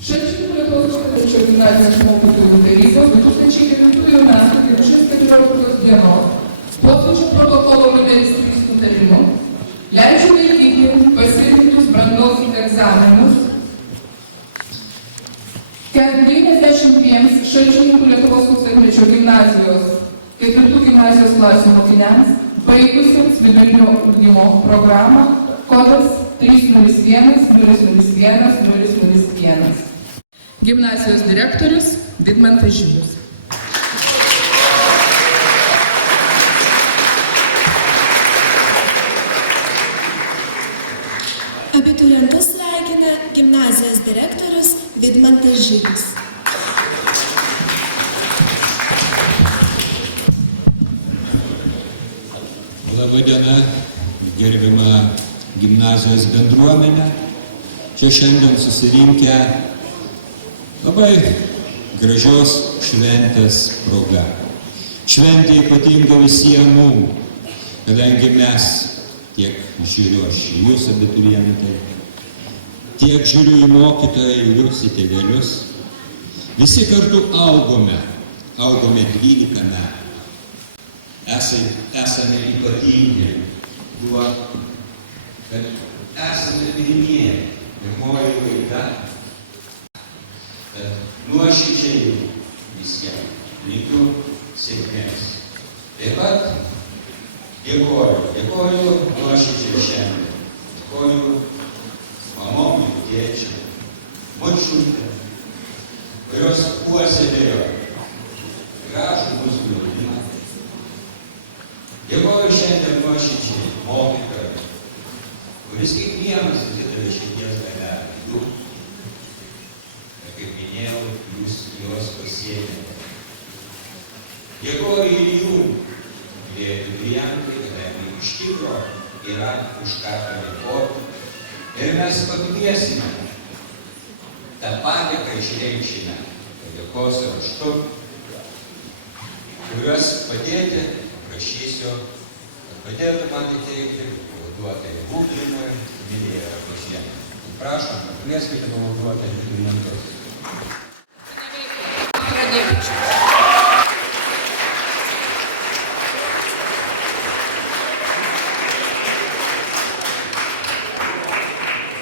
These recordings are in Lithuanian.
Šalčininkų Lietuvos Aukštaičių gimnazijos mokytojų tarybos 2009 metų gegužės 14 dienos posėdžio protokolo numeris 3 nutarimu leidžiu laikyti pasirinktus brandos egzaminus 92 Šalčininkų Lietuvos Aukštaičių gimnazijos 4 gimnazijos klasių mokiniams baigusiems vidurinio ugdymo programą kodas 301 001 001. Gimnazijos direktorius Vidmantas Žilius. Abiturientus sveikina gimnazijos direktorius Vidmantas Žilius. Labą dieną, gerbima gimnazijos bendruomenė. Čia šiandien susirinkę labai gražios šventės proga. Šventė ypatinga visiems mums, kadangi mes, tiek žiūriu aš į jūs, abiturientai, tiek žiūriu į mokytoją, į jūs, į tėvelius, visi kartu augome 12 metų. Esame ypatingi tuo, kad esame pirmoji laida, kad nuoširdžiai visiems linkiu sėkmės. Taip pat dėkoju nuoširdžiai šiandien. Dėkoju mamom ir tėčiam, močiutėm, kurios puoselėjo gražų mūsų jaunimą. Dėkoju šiandien nuoširdžiai mokytojui, kuris kiekvienas atidavė širdies galelę. Ir kaip minėjau, jūs juos pasiėmėte. Dėkoju ir jums, kurie abiturientai, kadangi iš tikro yra už ką padėkoti. Ir mes pakviesime tą padėką išreikšime padėkos raštu, kuriuos padėti prašysiu, kad padėtų man įteikti pavaduotojai ugdymui, Vilija Rakušienė. Prašom, kvieskite pavaduotojai abiturientus.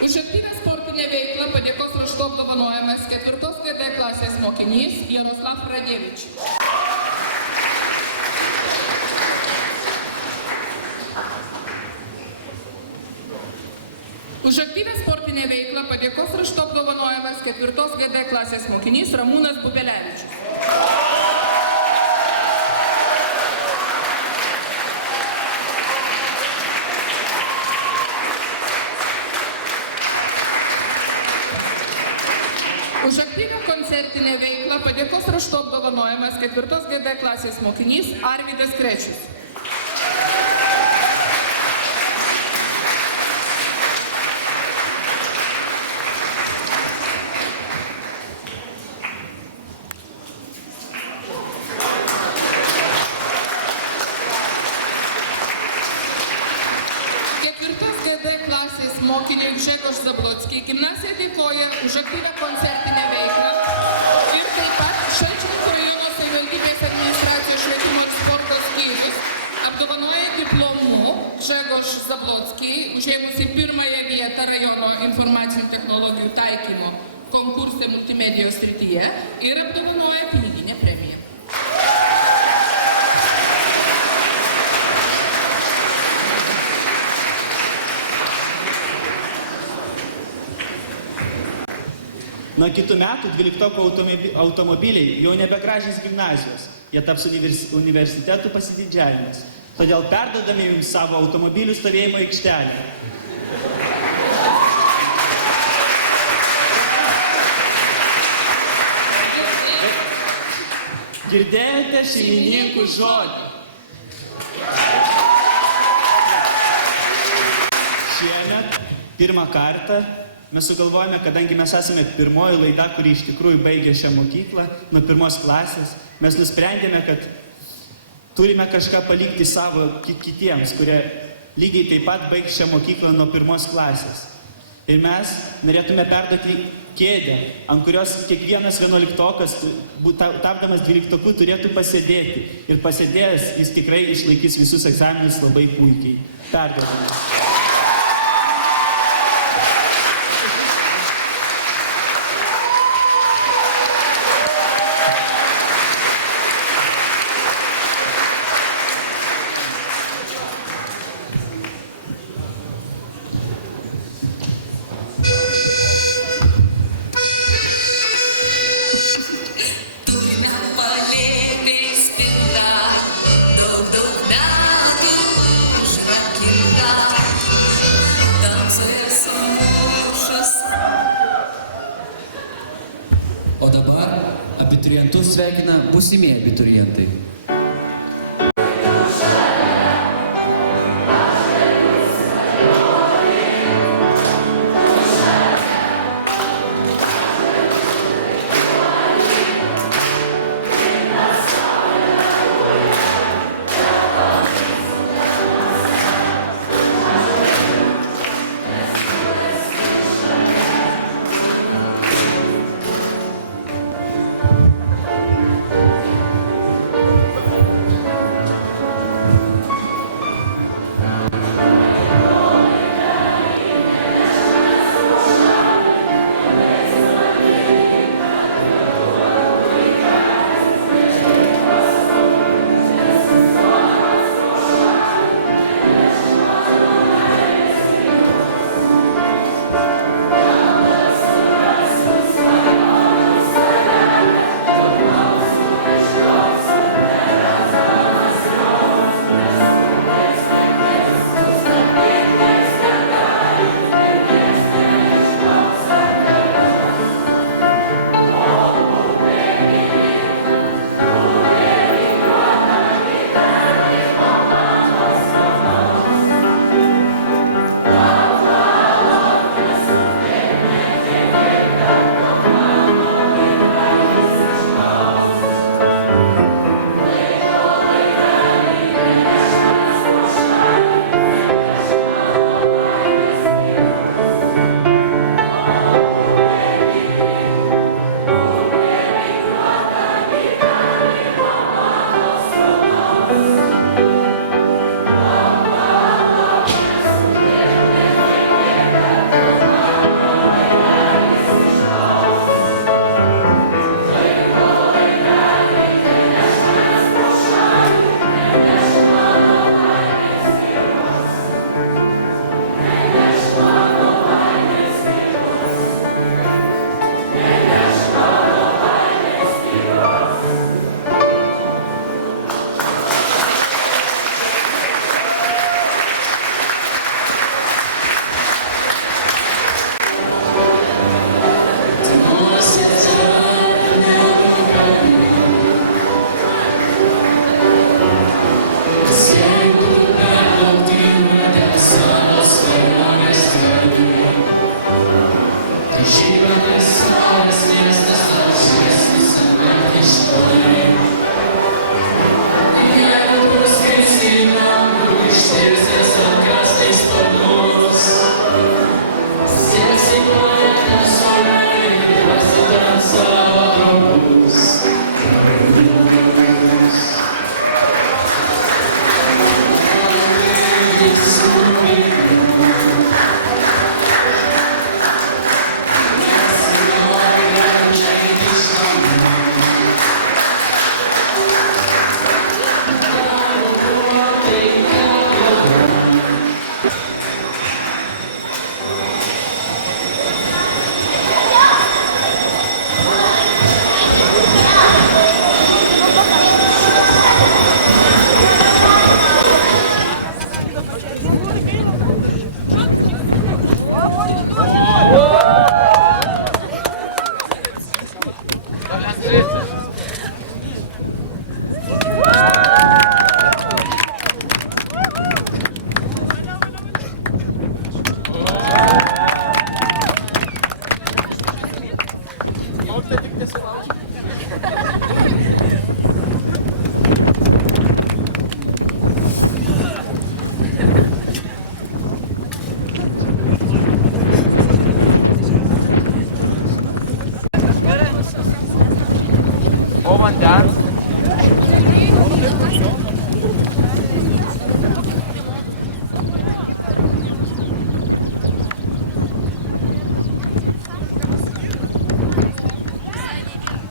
Už aktyvią sportinę veiklą padėkos raštu apdovanojamas 4 GD klasės mokinys Jaroslav Radevičius. Už aktyvią sportinę veiklą padėkos raštu apdovanojamas 4 GD klasės mokinys Ramūnas Bubelevičius. Už aktyvią koncertinę veiklą padėkos raštu apdovanojamas 4 GD klasės mokinys Arvydas Krečius. Mokiniai Gžegoš Zablockiai gimnazija dėkoja už aktyvią koncertinę veiklą ir taip pat Šalčininkų rajono savivaldybės administracijos švietimo ir sporto skyrius apdovanoja diplomu Gžegoš Zablockiai, užėmusi pirmąją vietą rajono informacinių technologijų taikymo konkursai multimedijos srityje ir apdovanoja piniginę premiją. Nuo kitų metų 12 automobiliai jau nebegražins gimnazijos, jie taps universitetų pasididžiavimas. Todėl perdodame jums savo automobilių stovėjimo aikštelę. Girdėjote šeimininkų žodį. Šiemet pirmą kartą mes sugalvojame, kadangi mes esame pirmoji laida, kuri iš tikrųjų baigė šią mokyklą nuo 1 klasės, mes nusprendėme, kad turime kažką palikti savo kitiems, kurie lygiai taip pat baigs šią mokyklą nuo 1 klasės. Ir mes norėtume perduoti kėdę, ant kurios kiekvienas 11-okas, tapdamas 12-oku, turėtų pasėdėti. Ir pasėdėjęs jis tikrai išlaikys visus egzaminus labai puikiai. Perduodame. O dabar abiturientus sveikina būsimieji abiturientai. vandens.